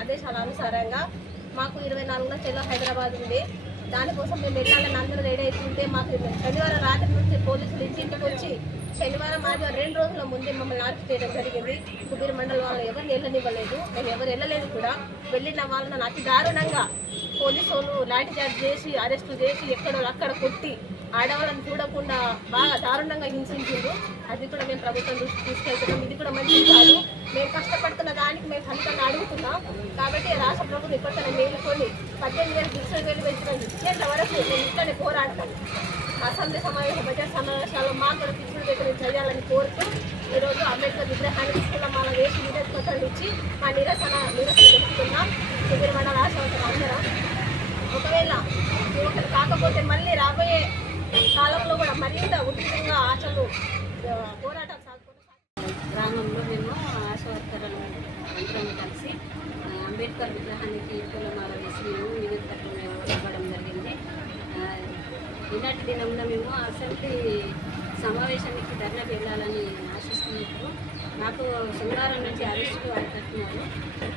ఆదేశాల అనుసారంగా మాకు 24న చెల్లో హైదరాబాద్ ఉంది. దానికోసం మేము వెళ్ళాలని అందరూ రెడీ అవుతుంటే మాకు శనివారం రాత్రి నుంచి పోలీసులు ఇంటింటికి వచ్చి శనివారం ఆదివారం 2 రోజుల ముందే మమ్మల్ని అరెస్ట్ చేయడం జరిగింది. కుబీర్ మండలం వాళ్ళు ఎవరిని వెళ్ళనివ్వలేదు, మేము ఎవరు వెళ్ళలేదు కూడా. వెళ్ళిన వాళ్ళని అతి దారుణంగా పోలీసు వాళ్ళు లాఠీ చార్జ్ చేసి అరెస్టు చేసి ఎక్కడో అక్కడ కొట్టి ఆడవాళ్ళని చూడకుండా బాగా దారుణంగా హింసించారు. అది కూడా మేము ప్రభుత్వం దృష్టికి తీసుకెళ్తున్నాం. ఇది కూడా మంచిది కాదు. మేము కష్టపడుతున్న దానికి మేము ఫలితంగా అడుగుతున్నాం. కాబట్టి రాష్ట్ర ప్రభుత్వం ఇప్పటికైనా మేలుకొని 18,000 ఫిక్స్డ్ వేలు ఇచ్చేంత వరకు మేము ఇక్కడనే పోరాడతాం. అసెంబ్లీ బడ్జెట్ సమావేశాల్లో మాకు కూడా ఫిక్స్డ్ వేలు చేయాలని కోరుతూ ఈరోజు అంబేద్కర్ విగ్రహానికి పూలమాల వేసి వినతి పత్రాలు ఇచ్చి మా నిరసన తెలుపుతున్నాం. కుబీర్ మండల ఆశావర్కర్లు అందరం. ఒకవేళ ఒకటి కాకపోతే మళ్ళీ రాబోయే కాలంలో కూడా మరింత ఉధృతంగా ఆశలు పోరాటం గ్రామంలో మేము ఆశావర్కర్లు అందరం కలిసి అంబేద్కర్ విగ్రహానికి పూలమాల వేసి మేము వినతి పత్రం ఇవ్వడం జరిగింది. నిన్నటి దినంలో మేము అసెంబ్లీ సమావేశానికి ధర్నాకి వెళ్ళాలని ఆశిస్తున్నప్పుడు నాకు శనివారం నుంచి అరెస్టు అవుతున్నారు.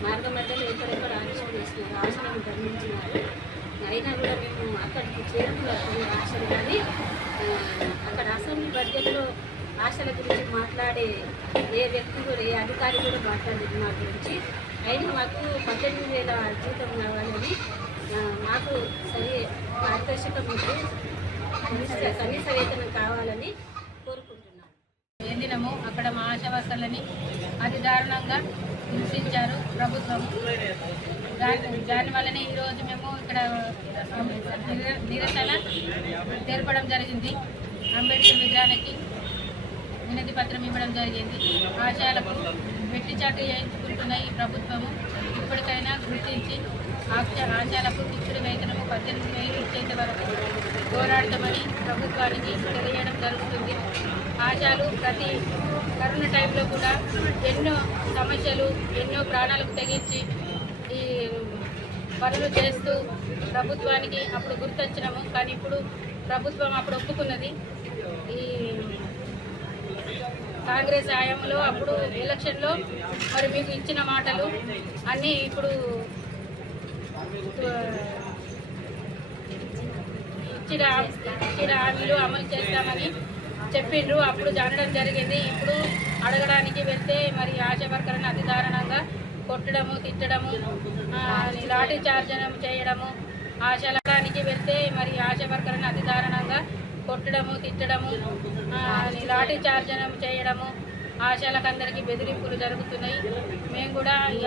మార్గ మధ్యలో ఎక్కడెక్కడ అరెస్టు చేస్తున్నారు, ఆశలను బంధించినారు. అయినా కూడా మేము అక్కడికి చేరుకున్న ఆశలు కానీ అక్కడ అసెంబ్లీ బడ్జెట్లో ఆశల గురించి మాట్లాడే ఏ వ్యక్తి కూడా ఏ అధికారి కూడా మాట్లాడలేదు మా గురించి. అయినా మాకు 18,000 జీతం కావాలని, మాకు పారితోషికం కనీస వేతనం కావాలని కోరుకుంటున్నాం. వెళ్ళినాము, అక్కడ మా ఆశావర్కర్లని అతి దారుణంగా హింసించారు ప్రభుత్వం. దానివల్లనే ఈరోజు మేము ఇక్కడ నిరసన తెలపడం జరిగింది. అంబేద్కర్ విగ్రహానికి వినతి పత్రం ఇవ్వడం జరిగింది. ఆశయాలకు వెట్టి చాటు చేయించుకుంటున్న ఈ ప్రభుత్వము ఇప్పటికైనా గుర్తించి ఆశయాలకు ఫిక్స్డ్ వేతనము 18,000 ఇచ్చేంత వరకు పోరాడతామని ప్రభుత్వానికి తెలియడం జరుగుతుంది. ఆశయాలు ప్రతి కరోనా టైంలో కూడా ఎన్నో సమస్యలు, ఎన్నో ప్రాణాలకు తెగించి ఈ పనులు చేస్తూ ప్రభుత్వానికి అప్పుడు గుర్తొచ్చినాము. కానీ ఇప్పుడు ప్రభుత్వం అప్పుడు ఒప్పుకున్నది. ఈ కాంగ్రెస్ హయాంలో అప్పుడు ఎలక్షన్లో మరి మీకు ఇచ్చిన మాటలు అన్నీ ఇప్పుడు ఇచ్చిన హామీలు అమలు చేస్తామని చెప్పిండ్రు. అప్పుడు జానడం జరిగింది. ఇప్పుడు అడగడానికి వెళ్తే మరి ఆశా వర్కర్లను అతి దారుణంగా కొట్టడము, తిట్టడము, లాఠీ చార్జనం చేయడము. ఆశలడానికి వెళ్తే మరి ఆశా వర్కర్లను అతి దారుణంగా కొట్టడము, తిట్టడము, లాఠీ చార్జనం చేయడము. ఆశలకందరికీ బెదిరింపులు జరుగుతున్నాయి. మేము కూడా ఈ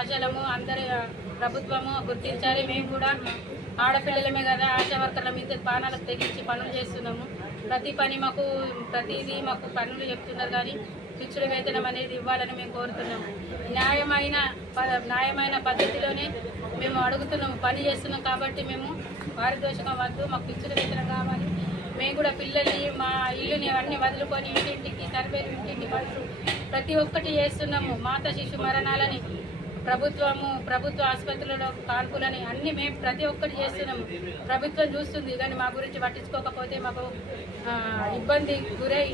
ఆశలము అందరి ప్రభుత్వము గుర్తించాలి. మేము కూడా ఆడపిల్లలమే కదా, ఆశా వర్కర్ల మీద పానాలకు తెగించి పనులు చేస్తున్నాము. ప్రతిదీ మాకు పనులు చెప్తున్నారు కానీ ఫిక్స్డ్ వేతనం అనేది ఇవ్వాలని మేము కోరుతున్నాము. న్యాయమైన పద్ధతిలోనే మేము అడుగుతున్నాము, పని చేస్తున్నాం. కాబట్టి మేము పారితోషికం వద్దు, మాకు ఫిక్స్డ్ వేతనం కావాలి. మేము కూడా పిల్లల్ని, మా ఇల్లుని అన్నీ వదులుకొని ఇంటింటికి సర్వేలు, ఇంటింటి పనులు ప్రతి ఒక్కటి చేస్తున్నాము. మాతా శిశు మరణాలని ప్రభుత్వ ఆసుపత్రులలో కాన్పులని అన్నీ మేము ప్రతి ఒక్కటి చేస్తున్నాము. ప్రభుత్వం చూస్తుంది కానీ మా గురించి పట్టించుకోకపోతే మాకు ఇబ్బంది గురై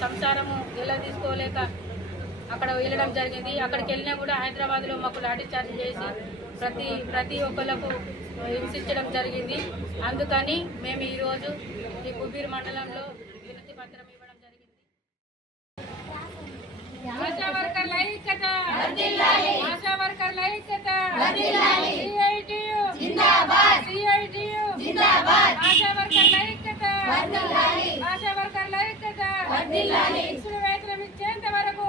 సంసారము ఎలా తీసుకోలేక అక్కడ వెళ్ళడం జరిగింది. అక్కడికి వెళ్ళినా కూడా హైదరాబాద్లో మాకు లాఠీ చార్జ్ చేసి ప్రతి ఒక్కళ్ళకు హింసించడం జరిగింది. అందుకని మేము ఈరోజు ఈ కుబీర్ మండలంలో వినతి పత్రం ఇవ్వడం జరిగింది. ఆశా వర్కర్ల ఐక్యత, ఆశా వర్కర్ల ఐక్యత, సిఐటియు జిందాబాద్, సిఐటియు జిందాబాద్, ఆశా వర్కర్ల ఐక్యత, ఆశా వర్కర్ల ఐక్యత, ఫిక్స్డ్ వేతనం ఇచ్చేంత వరకు